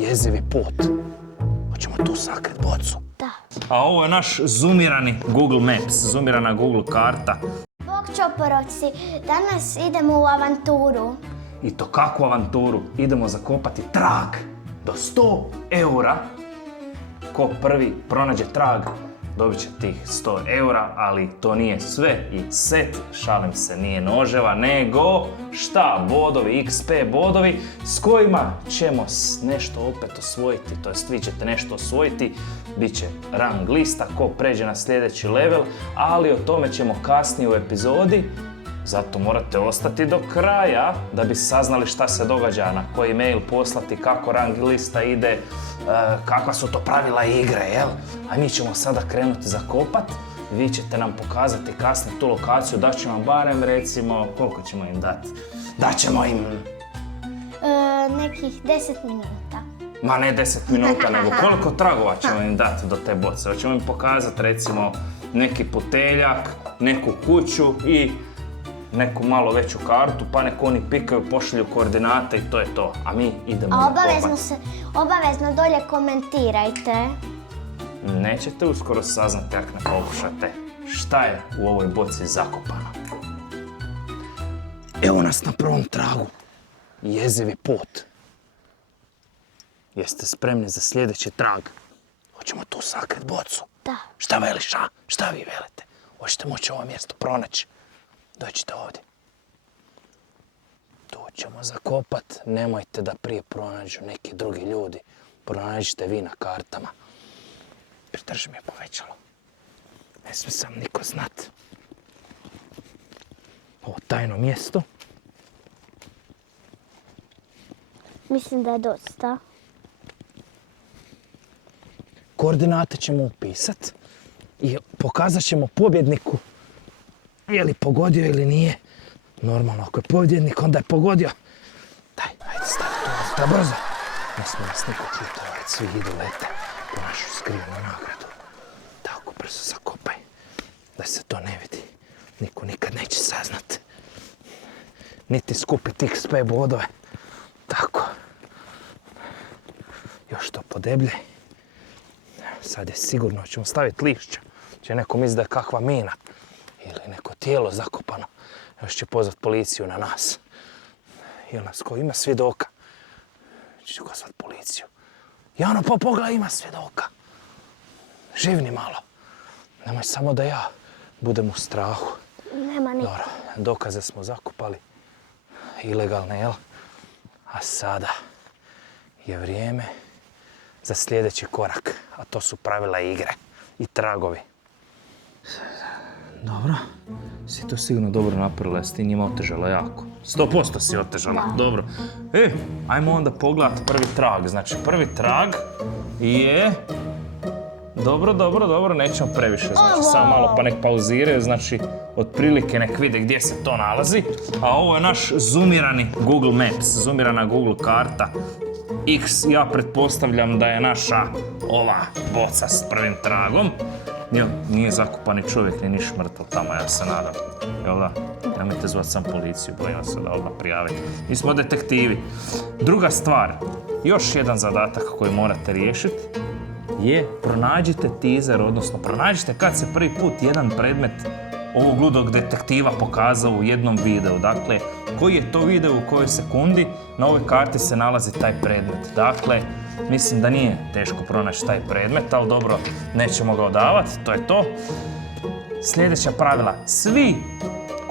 jezivi put. Hoćemo tu sakrit bocu. Da. A ovo je naš zoomirani Google Maps, zoomirana Google karta. Bog čoporoci, danas idemo u avanturu. I to kakvu avanturu? Idemo zakopati trag do 100 eura. Ko prvi pronađe trag, dobit će tih 100 eura, ali to nije sve i set, šalim se, nije noževa, nego šta? Bodovi, XP bodovi s kojima ćemo nešto opet osvojiti, to jest vi ćete nešto osvojiti, bit će rang lista, ko pređe na sljedeći level, ali o tome ćemo kasnije u epizodi. Zato morate ostati do kraja da bi saznali šta se događa, na koji mail poslati, kako rang lista ide, kakva su to pravila igre, jel? A mi ćemo sada krenuti zakopat, vi ćete nam pokazati kasnije tu lokaciju, daćemo vam barem recimo, koliko ćemo im dati? Daćemo im... Nekih 10 minuta. Ma ne 10 minuta, nego koliko tragova ćemo im dati do te boce. Hoćemo im pokazati recimo neki puteljak, neku kuću i neku malo veću kartu, pa neko oni pikaju, pošalju koordinate i to je to. A mi idemo A zakopati. obavezno dolje komentirajte. Nećete uskoro saznati ako ne pokušate šta je u ovoj boci zakopano. Evo nas na prvom tragu. Jezivi put. Jeste spremni za sljedeći trag? Hoćemo tu sakrit bocu. Da. Šta veliš, a? Šta vi velite? Hoćete moći ovo mjesto pronaći? Dođite ovdje. Tu ćemo zakopat. Nemojte da prije pronađu neki drugi ljudi. Pronađite vi na kartama. Pridrži mi povećalo. Ne smije sam niko znat. Ovo tajno mjesto. Mislim da je dosta. Koordinate ćemo upisat i pokazat ćemo pobjedniku je li pogodio ili nije. Normalno, ako je pobjednik, onda je pogodio. Daj, ajde, stavi tu, da brzo. Ne smije nas niko čuti, svi idu lete po našu skrivenu nagradu. Tako brzo zakopaj, da se to ne vidi. Niko nikad neće saznat. Niti skupiti XP bodove. Tako. Još to podeblje. Sad je sigurno, ćemo staviti lišća. Će neko misli da je kakva mina. Ili neko tijelo zakopano. Još će pozvat policiju na nas. Jel nas ko ima svjedoka? Će pozvat policiju. Jano, pa pogledaj, ima svjedoka. Živni malo. Nemoj samo da ja budem u strahu. Nema niko. Dobro, dokaze smo zakopali. Ilegalne, jel? A sada je vrijeme za sljedeći korak. A to su pravila igre i tragovi. Dobro. Si to sigurno dobro napravila, jesi ti njima otežala jako. 100% si otežala, dobro. Ajmo onda pogledati prvi trag. Znači, prvi trag je... Dobro, nećemo previše, znači samo malo pa nek pauziraju, znači otprilike nek vide gdje se to nalazi. A ovo je naš zoomirani Google Maps, zoomirana Google karta. Ja pretpostavljam da je naša ova boca s prvim tragom. Nije zakopani čovjek, ni niš mrtav tamo, ja se nadam. Jel da? Nemojte zvati sam policiju, bojim se da odmah prijaviti. Mi smo detektivi. Druga stvar, još jedan zadatak koji morate riješiti je pronađite teaser, odnosno pronađite kad se prvi put jedan predmet ovog ludog detektiva pokazao u jednom videu. Dakle, koji je to video u kojoj sekundi na ovoj karti se nalazi taj predmet. Dakle, mislim da nije teško pronaći taj predmet, ali dobro, nećemo ga odavati, to je to. Sljedeća pravila, svi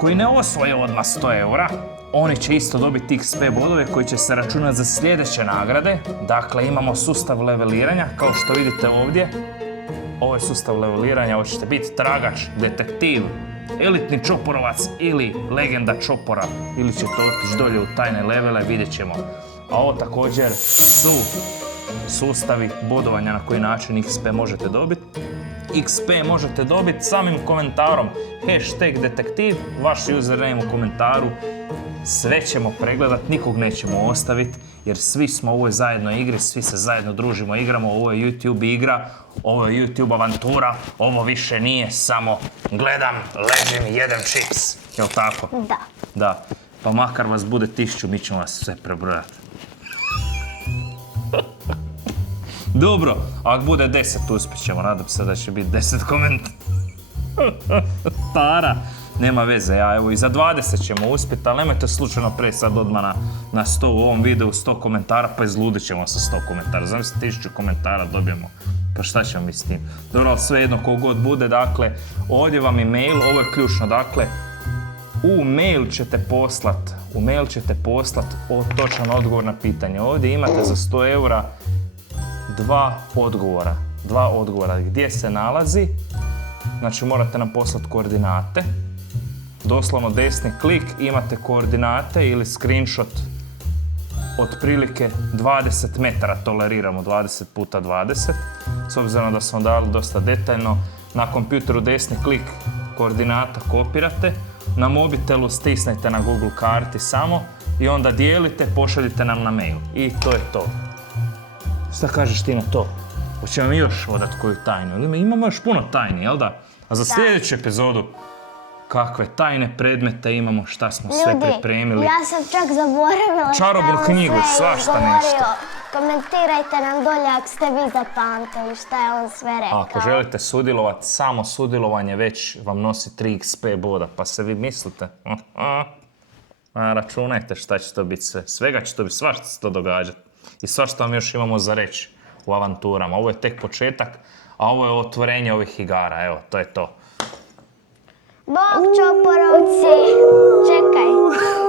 koji ne osvoje odmah 100 eura, oni će isto dobiti XP bodove koji će se računati za sljedeće nagrade. Dakle, imamo sustav leveliranja, kao što vidite ovdje. Ovo je sustav leveliranja, hoćete biti tragač, detektiv, elitni čoporovac ili legenda čopora, ili ćete otići dolje u tajne levele, vidjet ćemo. A ovo također su sustavi bodovanja na koji način XP možete dobiti. XP možete dobiti samim komentarom hashtag detektiv, vaš username u komentaru. Sve ćemo pregledat, nikog nećemo ostaviti, jer svi smo u ovoj zajedno igri, svi se zajedno družimo, igramo, ovo je YouTube igra, ovo je YouTube avantura, ovo više nije samo gledam, ležim i jedem čips, jel tako? Da. Da, pa makar vas bude 1000, mi ćemo vas sve prebrojati. Dobro, ako bude 10 uspjet ćemo, nadam se da će biti 10 komentara. Nema veze, ja evo i za 20 ćemo uspjeti, ali nemojte slučajno pre sad odmah na 100 u ovom videu 100 komentara, pa izludit ćemo sa 100 komentara. Znam se 1000 komentara dobijemo, pa šta ćemo mi s tim? Dobro, ali svejedno kogod bude, dakle, ovdje vam je mail, ovo je ključno, dakle, u mail ćete poslat točan odgovor na pitanje. Ovdje imate za 100 eura dva odgovora. Gdje se nalazi, znači morate nam poslati koordinate. Doslovno desni klik, imate koordinate ili screenshot otprilike 20 metara, toleriramo 20 puta 20. S obzirom da smo dali dosta detaljno, na kompjuteru desni klik, koordinata kopirate, na mobitelu stisnete na Google karti samo i onda dijelite, pošaljite nam na mail. I to je to. Šta kažeš ti na to? Hoćemo mi još odat koju tajnu? Imamo još puno tajni, jel da? A za sljedeću epizodu kakve tajne predmete imamo, šta smo sve pripremili. Ja sam čak zaboravila čarobnu knjigu, svašta nešto. Komentirajte nam dolje ako ste vi zapamtili šta je on sve rekao. Ako želite sudjelovati, samo sudjelovanje već vam nosi 3 XP boda, pa se vi mislite. Računajte šta će to biti sve. Svega će to biti, svašta se to događati. I svašta vam još imamo za reći u avanturama. Ovo je tek početak, a ovo je otvorenje ovih igara. Evo, to je to. Bog čoporovci! Čekaj.